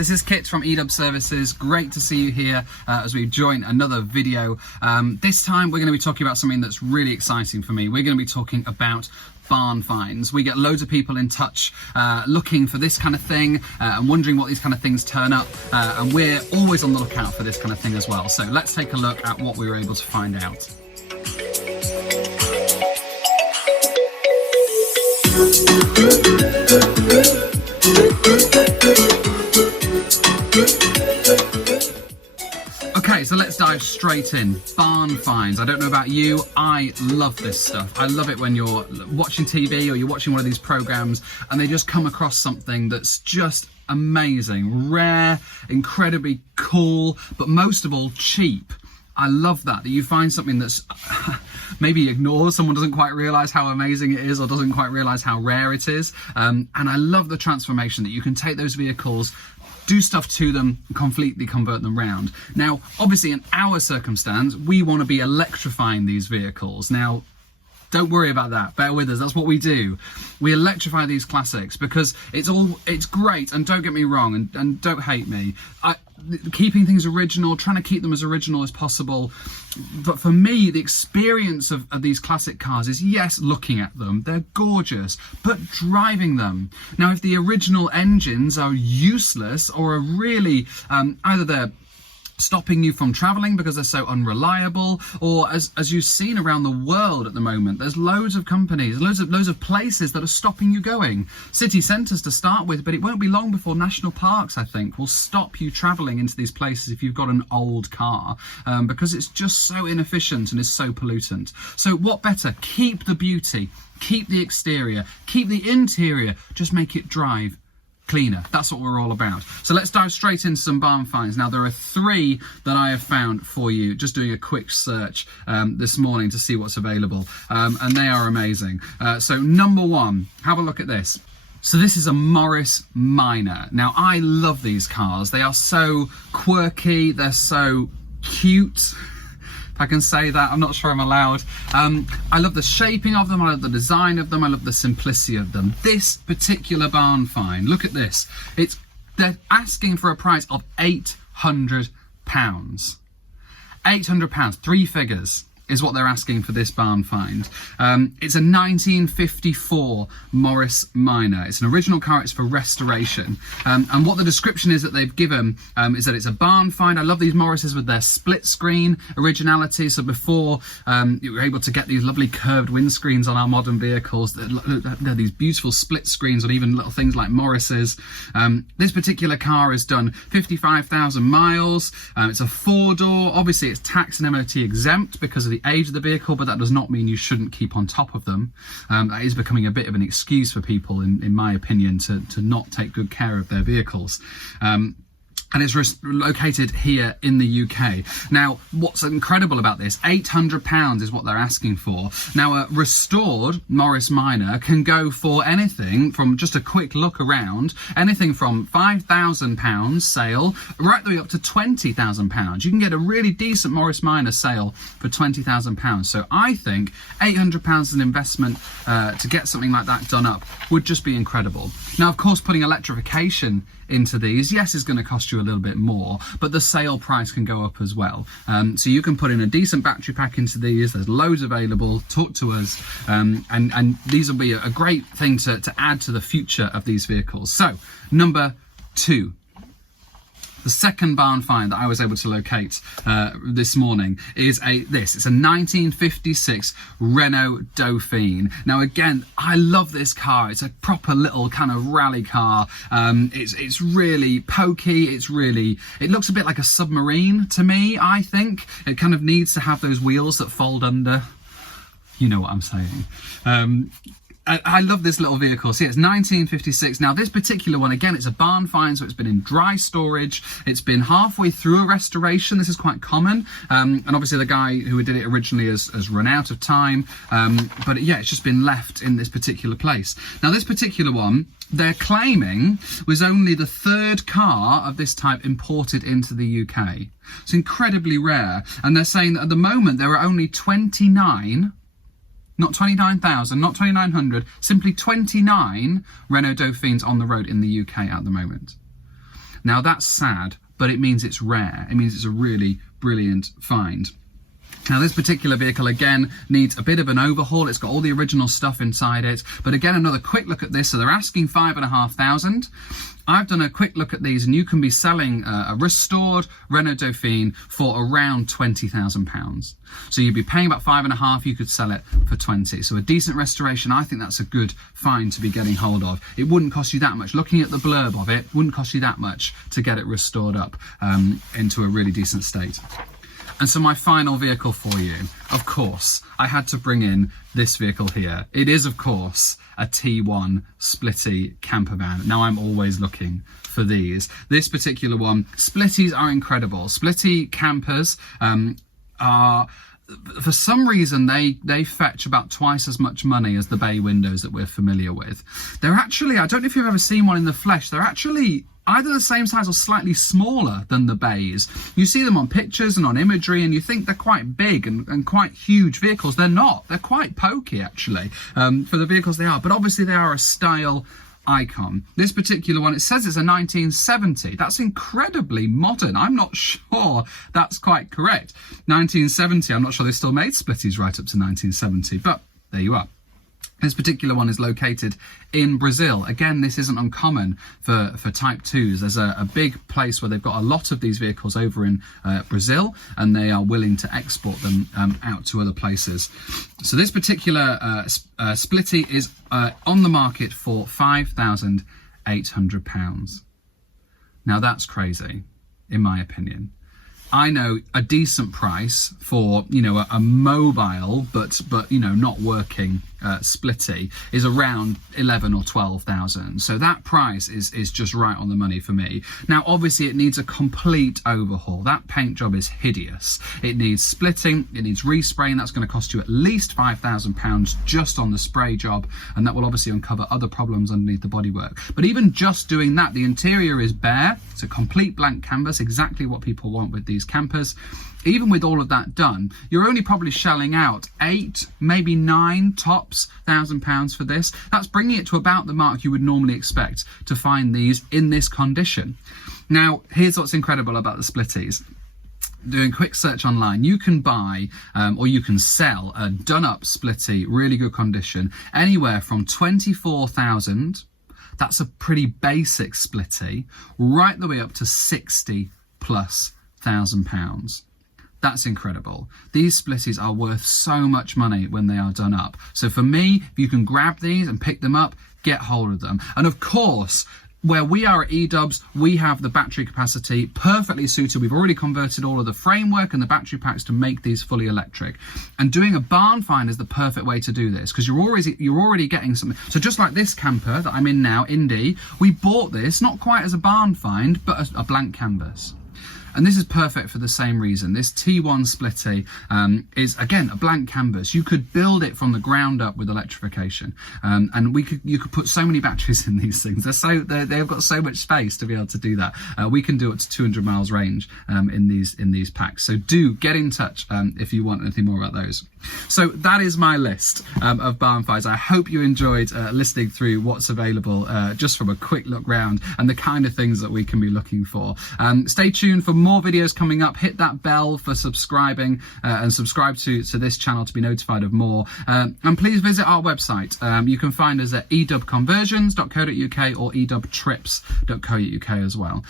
this is Kit from eDub Services. Great to see you here as we join another video. This time we're going to be talking about something that's really exciting for me. We're going to be talking about barn finds. We get loads of people in touch looking for this kind of thing and wondering what these kind of things turn up, and we're always on the lookout for this kind of thing as well. So let's take a look at what we were able to find out. Okay, so let's dive straight in. Barn finds. I don't know about you, I love this stuff. I love it when you're watching TV or you're watching one of these programs and they just come across something that's just amazing, rare, incredibly cool, but most of all cheap. I love that you find something that's maybe ignored, someone doesn't quite realise how amazing it is or doesn't quite realise how rare it is. And I love the transformation that you can take those vehicles, do stuff to them, and completely convert them round. Now, obviously in our circumstance, we want to be electrifying these vehicles. Now, don't worry about that, bear with us, that's what we do. We electrify these classics because it's great, and don't get me wrong, and don't hate me. Keeping things original, trying to keep them as original as possible. But for me, the experience of these classic cars is, yes, looking at them, they're gorgeous, but driving them. Now, if the original engines are useless or are really, either they're stopping you from traveling because they're so unreliable, or as you've seen around the world at the moment, there's loads of companies, loads of places that are stopping you going. City centres to start with, but it won't be long before national parks, I think, will stop you travelling into these places if you've got an old car, because it's just so inefficient and is so pollutant. So what better? Keep the beauty, keep the exterior, keep the interior, just make it drive cleaner. That's what we're all about. So let's dive straight into some barn finds. Now, there are 3 that I have found for you, just doing a quick search this morning to see what's available, and they are amazing. So number 1, have a look at this. So this is a Morris Minor. Now, I love these cars. They are so quirky, they're so cute, I can say that, I'm not sure I'm allowed. I love the shaping of them, I love the design of them, I love the simplicity of them. This particular barn find, look at this. They're asking for a price of £800. £800, 3 figures is what they're asking for this barn find. It's a 1954 Morris Minor. It's an original car, it's for restoration. And what the description is that they've given is that it's a barn find. I love these Morrises with their split screen originality. So before you were able to get these lovely curved windscreens on our modern vehicles, they're these beautiful split screens on even little things like Morrises. This particular car has done 55,000 miles. It's a 4-door. Obviously it's tax and MOT exempt because of the age of the vehicle, but that does not mean you shouldn't keep on top of them. That is becoming a bit of an excuse for people, in my opinion, to not take good care of their vehicles. And it's located here in the UK. Now, what's incredible about this, £800 is what they're asking for. Now, a restored Morris Minor can go for anything from, just a quick look around, anything from £5,000 sale right the way up to £20,000. You can get a really decent Morris Minor sale for £20,000. So I think £800 as an investment to get something like that done up would just be incredible. Now, of course, putting electrification into these, yes, is going to cost you a little bit more, but the sale price can go up as well. So you can put in a decent battery pack into these. There's loads available. Talk to us, and these will be a great thing to add to the future of these vehicles. So number 2. The second barn find that I was able to locate this morning is it's a 1956 Renault Dauphine. Now, again, I love this car. It's a proper little kind of rally car. It's really pokey. It looks a bit like a submarine to me, I think. It kind of needs to have those wheels that fold under. You know what I'm saying. I love this little vehicle. See, it's 1956. Now, this particular one, again, it's a barn find, so it's been in dry storage. It's been halfway through a restoration. This is quite common. And obviously the guy who did it originally has run out of time. But yeah, it's just been left in this particular place. Now, this particular one, they're claiming, was only the 3rd car of this type imported into the UK. It's incredibly rare. And they're saying that at the moment, there are only 29... not 29,000, not 2,900, simply 29 Renault Dauphines on the road in the UK at the moment. Now that's sad, but it means it's rare. It means it's a really brilliant find. Now this particular vehicle again needs a bit of an overhaul. It's got all the original stuff inside it, but again another quick look at this. So they're asking 5,500. I've done a quick look at these, and you can be selling a restored Renault Dauphine for around £20,000. So you'd be paying about 5,500, you could sell it for 20. So a decent restoration, I think that's a good find to be getting hold of. It wouldn't cost you that much. Looking at the blurb of it, wouldn't cost you that much to get it restored up into a really decent state. And so my final vehicle for you, of course, I had to bring in this vehicle here. It is, of course, a T1 Splitty campervan. Now, I'm always looking for these. This particular one, Splitties are incredible. Splitty campers are... For some reason, they fetch about twice as much money as the bay windows that we're familiar with. They're actually, I don't know if you've ever seen one in the flesh, they're actually either the same size or slightly smaller than the bays. You see them on pictures and on imagery and you think they're quite big and quite huge vehicles. They're not. They're quite pokey, actually, for the vehicles they are. But obviously they are a style icon. This particular one, it says it's a 1970. That's incredibly modern. I'm not sure that's quite correct. 1970, I'm not sure they still made Splitties right up to 1970, but there you are. This particular one is located in Brazil. Again, this isn't uncommon for Type 2s. There's a big place where they've got a lot of these vehicles over in Brazil, and they are willing to export them out to other places. So this particular Splitty is on the market for £5,800. Now that's crazy, in my opinion. I know a decent price for, you know, a mobile but you know, not working Splitty is around 11 or 12,000. So that price is just right on the money for me. Now obviously it needs a complete overhaul. That paint job is hideous. It needs splitting, it needs respraying. That's going to cost you at least £5,000 just on the spray job, and that will obviously uncover other problems underneath the bodywork. But even just doing that, the interior is bare. It's a complete blank canvas, exactly what people want with these campers. Even with all of that done, you're only probably shelling out 8, maybe 9 tops £1,000 for this. That's bringing it to about the mark you would normally expect to find these in this condition. Now, here's what's incredible about the Splitties. Doing a quick search online, you can buy or you can sell a done-up Splitty, really good condition, anywhere from 24,000. That's a pretty basic Splitty, right the way up to 60 plus £1,000. That's incredible. These Splitties are worth so much money when they are done up. So for me, if you can grab these and pick them up, get hold of them. And of course, where we are at eDubs, we have the battery capacity perfectly suited. We've already converted all of the framework and the battery packs to make these fully electric. And doing a barn find is the perfect way to do this, because you're already getting something. So just like this camper that I'm in now, Indy, we bought this not quite as a barn find, but a blank canvas. And this is perfect for the same reason. This T1 Splitty is, again, a blank canvas. You could build it from the ground up with electrification. And you could put so many batteries in these things. They've got so much space to be able to do that. We can do up to 200 miles range in these packs. So do get in touch if you want anything more about those. So that is my list of barn finds. I hope you enjoyed listening through what's available just from a quick look round and the kind of things that we can be looking for. Stay tuned for more videos coming up. Hit that bell for subscribing and subscribe to this channel to be notified of more. And please visit our website. You can find us at edubconversions.co.uk or edubtrips.co.uk as well.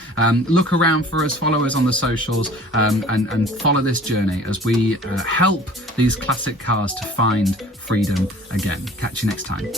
Look around for us, follow us on the socials, and follow this journey as we help these classic cars to find freedom again. Catch you next time.